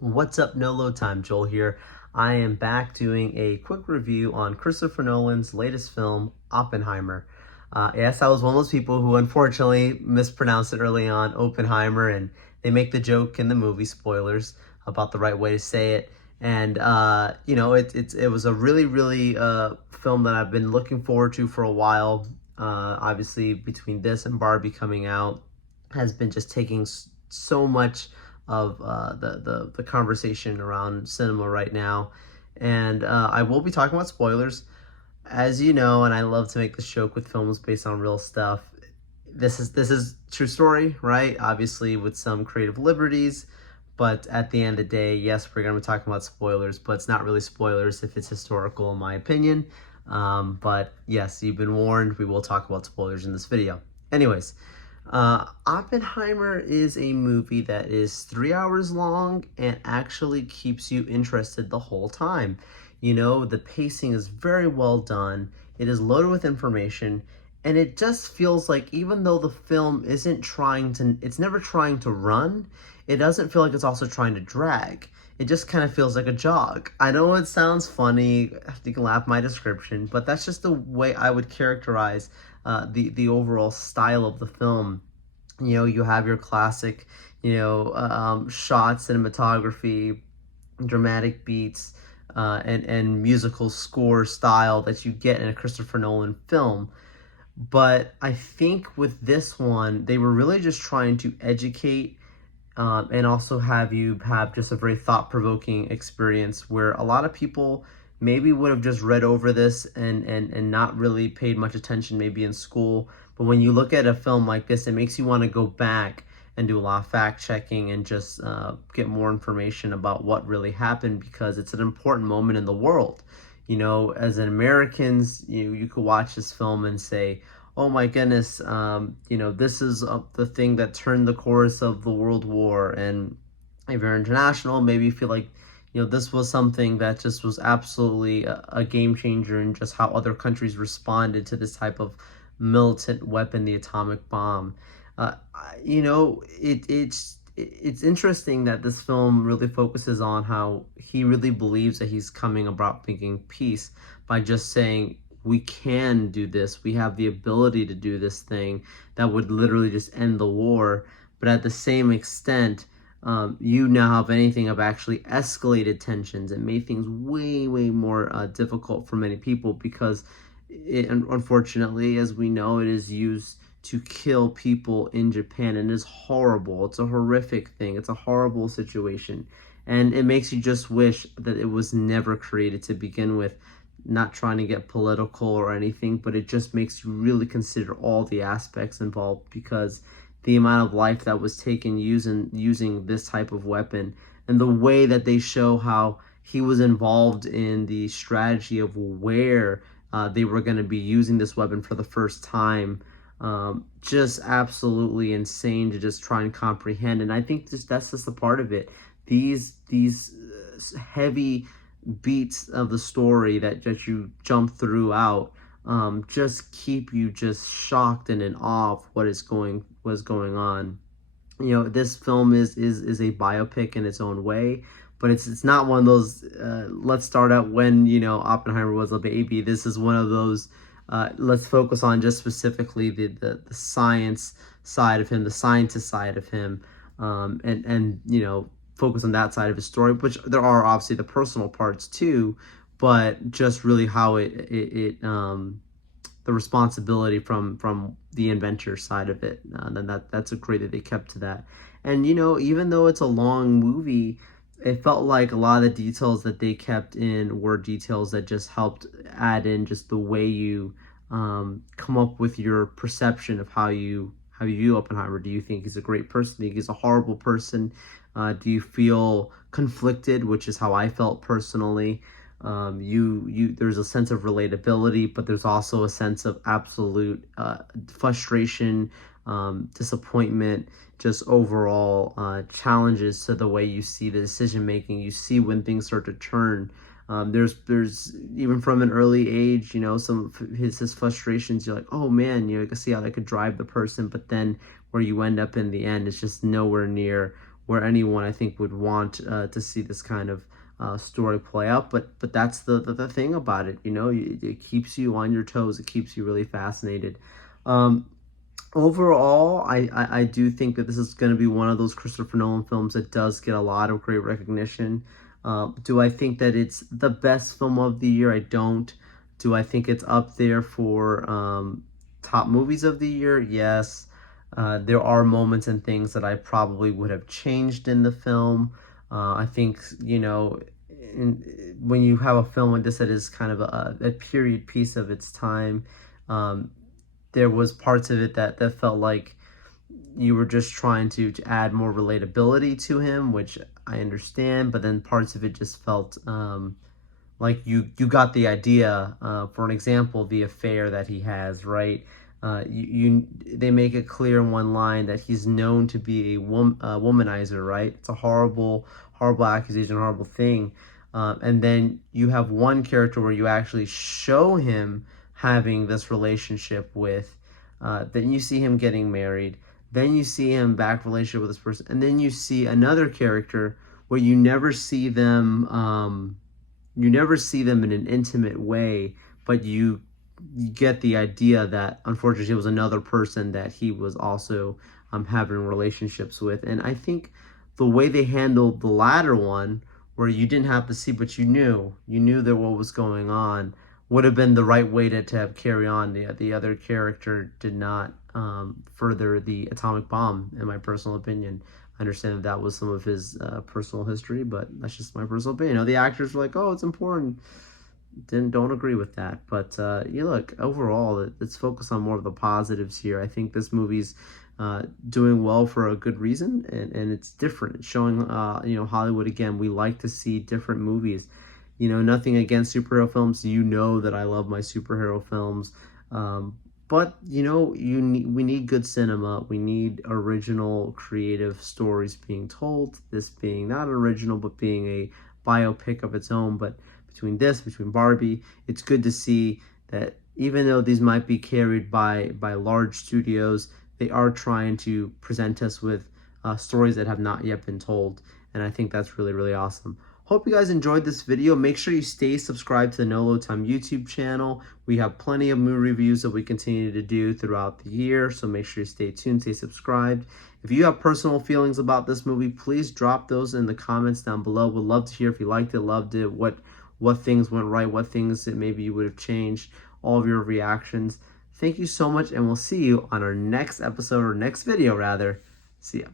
What's up, No Load Time? Joel here. I am back doing a quick review on Christopher Nolan's latest film, Oppenheimer. Yes, I was one of those people who unfortunately mispronounced it early on, Oppenheimer, and they make the joke in the movie, spoilers, about the right way to say it. And it was a really film that I've been looking forward to for a while. Obviously, between this and Barbie coming out, has been just taking so much of the conversation around cinema right now. And I will be talking about spoilers. As you know, and I love to make this joke with films based on real stuff. This is true story, right? Obviously with some creative liberties, but at the end of the day, yes, we're going to be talking about spoilers, but it's not really spoilers if it's historical, in my opinion. But yes, you've been warned. We will talk about spoilers in this video. Anyways, Oppenheimer is a movie that is 3 hours long and actually keeps you interested the whole time. You know, the pacing is very well done. It is loaded with information, and it just feels like even though the film isn't trying to, it's never trying to run, it doesn't feel like it's also trying to drag. It just kind of feels like a jog. I know it sounds funny, you can laugh at my description, but that's just the way I would characterize the overall style of the film. You know, you have your classic, shot cinematography, dramatic beats, and musical score style that you get in a Christopher Nolan film. But I think with this one, they were really just trying to educate, and also have you have just a very thought-provoking experience where a lot of people maybe would have just read over this and not really paid much attention maybe in school. But when you look at a film like this, it makes you want to go back and do a lot of fact checking and just get more information about what really happened, because it's an important moment in the world. You know, as an Americans, you could watch this film and say, oh my goodness, this is the thing that turned the course of the World War. And if you're international, maybe you feel like, this was something that just was absolutely a game changer in just how other countries responded to this type of militant weapon, the atomic bomb. Uh, it's interesting that this film really focuses on how he really believes that he's coming about making peace by just saying, we can do this. We have the ability to do this thing that would literally just end the war. But at the same extent, you now, if anything, have actually escalated tensions and made things way more difficult for many people, because unfortunately, as we know, it is used to kill people in Japan, and it is horrible. It's a horrific thing. It's a horrible situation, and it makes you just wish that it was never created to begin with. Not trying to get political or anything, but it just makes you really consider all the aspects involved, because the amount of life that was taken using this type of weapon, and the way that they show how he was involved in the strategy of where they were going to be using this weapon for the first time. Just absolutely insane to just try and comprehend. And I think that's just a part of it. These heavy beats of the story that just you jump throughout just keep you just shocked and in awe of what's going on. You know, this film is a biopic in its own way, but it's not one of those let's start out when Oppenheimer was a baby. This is one of those let's focus on just specifically the science side of him, the scientist side of him, and focus on that side of his story, which there are obviously the personal parts too, but just really how it the responsibility from the inventor side of it. Then that's a great that they kept to that. And even though it's a long movie, it felt like a lot of the details that they kept in were details that just helped add in just the way you come up with your perception of how you view Oppenheimer. Do you think he's a great person? Do you think he's a horrible person? Do you feel conflicted, which is how I felt personally? There's a sense of relatability, but there's also a sense of absolute frustration, disappointment, just overall challenges to the way you see the decision making. You see when things start to turn. There's even from an early age, some of his frustrations. You're like, oh man, you can see how that could drive the person, but then where you end up in the end is just nowhere near where anyone I think would want to see this kind of story play out. But that's the thing about it, you know, it keeps you on your toes. It keeps you really fascinated. Overall, I do think that this is going to be one of those Christopher Nolan films that does get a lot of great recognition. Do I think that it's the best film of the year? I don't. Do I think it's up there for top movies of the year? Yes. There are moments and things that I probably would have changed in the film. I think, you know, when you have a film like this that is kind of a period piece of its time, there was parts of it that felt like you were just trying to add more relatability to him, which I understand, but then parts of it just felt like you got the idea. For an example, the affair that he has, right? They make it clear in one line that he's known to be a womanizer, right? It's a horrible accusation, horrible thing. And then you have one character where you actually show him having this relationship with, then you see him getting married, then you see him back relationship with this person, and then you see another character where you never see them in an intimate way, but you get the idea that unfortunately it was another person that he was also having relationships with. And I think the way they handled the latter one, where you didn't have to see, but you knew that what was going on, would have been the right way to have carry on. The other character did not further the atomic bomb, in my personal opinion. I understand that was some of his personal history, but that's just my personal opinion. You know, the actors were like, "Oh, it's important." Don't agree with that, but you look overall. Let's focus on more of the positives here. I think this movie's doing well for a good reason, and it's different. It's showing you know, Hollywood again. We like to see different movies. You know, nothing against superhero films. You know that I love my superhero films. But, you know, we need good cinema. We need original, creative stories being told. This being not original, but being a biopic of its own. But between Barbie, it's good to see that even though these might be carried by large studios, they are trying to present us with stories that have not yet been told. And I think that's really, really awesome. Hope you guys enjoyed this video. Make sure you stay subscribed to the No Load Time YouTube channel. We have plenty of movie reviews that we continue to do throughout the year, so make sure you stay tuned, stay subscribed. If you have personal feelings about this movie, please drop those in the comments down below. Would love to hear if you liked it, loved it, what things went right, what things that maybe you would have changed, all of your reactions. Thank you so much, and we'll see you on our next episode, or next video rather. See ya.